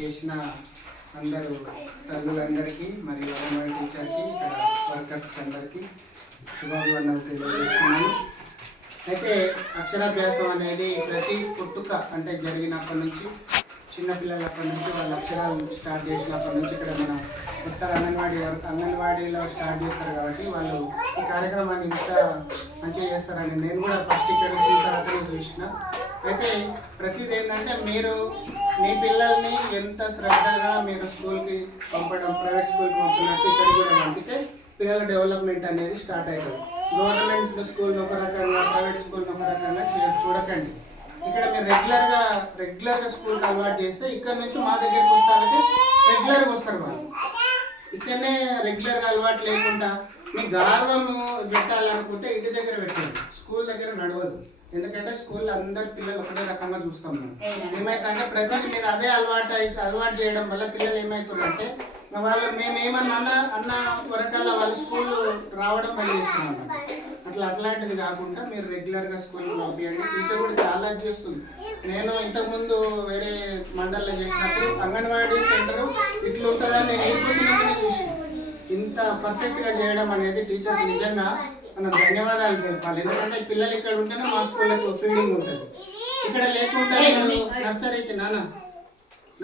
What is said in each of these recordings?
చేసిన అందరూ తల్లులందరికీ మరియు అంగన్వాడీ టీచర్కి ఇక్కడ వర్కర్స్ అందరికీ శుభాభివందనలు తెలియజేస్తున్నాను. అయితే అక్షరాభ్యాసం అనేది ప్రతి పుట్టుక అంటే జరిగినప్పటి నుంచి చిన్నపిల్లలప్పటి నుంచి వాళ్ళ అక్షరాలు స్టార్ట్ చేసినప్పటి నుంచి ఇక్కడ మన ఉత్తర అంగన్వాడీ అంగన్వాడీలో స్టార్ట్ చేస్తారు కాబట్టి వాళ్ళు ఈ కార్యక్రమాన్ని ఇంత మంచిగా చేస్తారని నేను కూడా ఫస్ట్ ఇక్కడ వచ్చిన తర్వాత చూసిన. అయితే ప్రతిది ఏంటంటే మీరు మీ పిల్లల్ని ఎంత శ్రద్ధగా మీరు స్కూల్కి పంపడం ప్రైవేట్ స్కూల్కి పంపినట్టు ఇక్కడ కూడా పంపితే పిల్లల డెవలప్మెంట్ అనేది స్టార్ట్ అవుతుంది. గవర్నమెంట్ స్కూల్ ఒక రకంగా ప్రైవేట్ స్కూల్ ఒక రకంగా చూడకండి. ఇక్కడ మీరు రెగ్యులర్గా రెగ్యులర్గా స్కూల్కి అలవాటు చేస్తే ఇక్కడ నుంచి మా దగ్గరికి వస్తానికి రెగ్యులర్గా వస్తారు వాళ్ళు. ఇక్కడనే రెగ్యులర్గా అలవాటు లేకుండా మీ గర్వము పెట్టాలనుకుంటే ఇంటి దగ్గర పెట్టండి. స్కూల్ దగ్గర నడవదు. ఎందుకంటే స్కూల్లో అందరు పిల్లలు ఒకటే రకంగా చూస్తాం మనం ఏమైతుందంటే ప్రతిదీ మీరు అదే అలవాటు అయితే అలవాటు చేయడం వల్ల పిల్లలు ఏమవుతుందంటే వాళ్ళు మేము ఏమన్నా అన్న అన్న వరకల్లా వాళ్ళ స్కూల్ రావడం పని చేస్తున్నాం. అట్లా అట్లాంటిది కాకుండా మీరు రెగ్యులర్గా స్కూల్కి పంపించండి టీచర్ కూడా చాలా చేస్తుంది. నేను ఇంతకుముందు వేరే మండల్లో చేసినప్పుడు అంగన్వాడీ సెంటర్ ఇట్లా ఉంటుందని నేను ఏర్కొచ్చినప్పుడే చూసి ఇంత పర్ఫెక్ట్గా చేయడం అనేది టీచర్కి నిజంగా మనం ధన్యవాదాలు తెలపాలి. ఎందుకంటే పిల్లలు ఇక్కడ ఉంటేనే మా స్కూళ్ళకి ఫీడింగ్ ఉంటుంది. ఇక్కడ లేకుండా నర్సరీకి నాన్న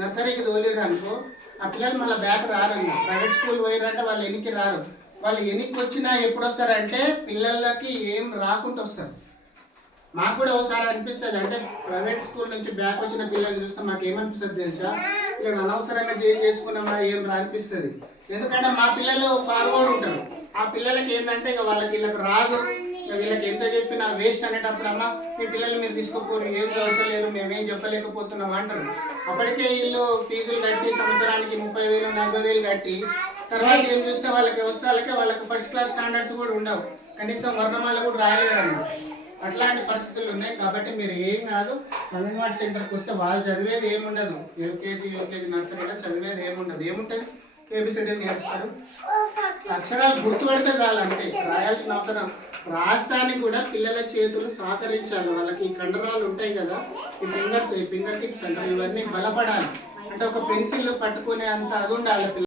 నర్సరీకి తోలిరు అనుకో ఆ పిల్లలు మళ్ళీ బ్యాక్ రారన్న. ప్రైవేట్ స్కూల్ పోయిరంటే వాళ్ళు ఎనికి రారు. వాళ్ళు ఎనికి వచ్చినా ఎప్పుడు వస్తారంటే పిల్లలకి ఏం రాకుండా వస్తారు. మాకు కూడా ఒకసారి అనిపిస్తుంది. అంటే ప్రైవేట్ స్కూల్ నుంచి బ్యాక్ వచ్చిన పిల్లలు చూస్తే మాకు ఏమనిపిస్తుంది తెలుసా? ఇలా అనవసరంగా చేంజ్ చేసుకున్నామా ఏం రా అనిపిస్తుంది. ఎందుకంటే మా పిల్లలు ఫార్వర్డ్ ఉంటారు. ఆ పిల్లలకి ఏంటంటే ఇక వాళ్ళకి వీళ్ళకి రాదు. వీళ్ళకి ఎంత చెప్పినా వేస్ట్ అనేటప్పుడు అమ్మ మీ పిల్లలు మీరు తీసుకోపోరు ఏం చదువుతలేరు మేమేం చెప్పలేకపోతున్నాం అంటారు. అప్పటికే వీళ్ళు ఫీజులు కట్టి సంవత్సరానికి ముప్పై వేలు నలభై వేలు కట్టి తర్వాత ఏం చూస్తే వాళ్ళకి వస్తాలకే వాళ్ళకి ఫస్ట్ క్లాస్ స్టాండర్డ్స్ కూడా ఉండవు. కనీసం వర్ణమాల కూడా రాయలేరు అన్నమాట అట్లాంటి పరిస్థితులు ఉన్నాయి కాబట్టి మీరు ఏం కాదు అంగన్వాడీ సెంటర్కి వస్తే వాళ్ళు చదివేది ఏముండదు. ఎల్కేజీ యూకేజీ నర్సరీలో చదివేది ఏముండదు. ఏముంటుంది ఏబిసిడీ నేర్పుతారు అక్షరాలు గుర్తుపడితే చాలు అంతే. రాయాల్సిన అవసరం. రాష్ట్రానికి కూడా పిల్లల చేతులు సహకరించాలి. వాళ్ళకి ఈ కండరాలు ఉంటాయి కదా ఈ ఫింగర్స్ ఈ ఫింగర్ టిప్స్ అంటారు. ఇవన్నీ బలపడాలి. అంటే ఒక పెన్సిల్ పట్టుకునే అంత అది ఉండాలి పిల్ల-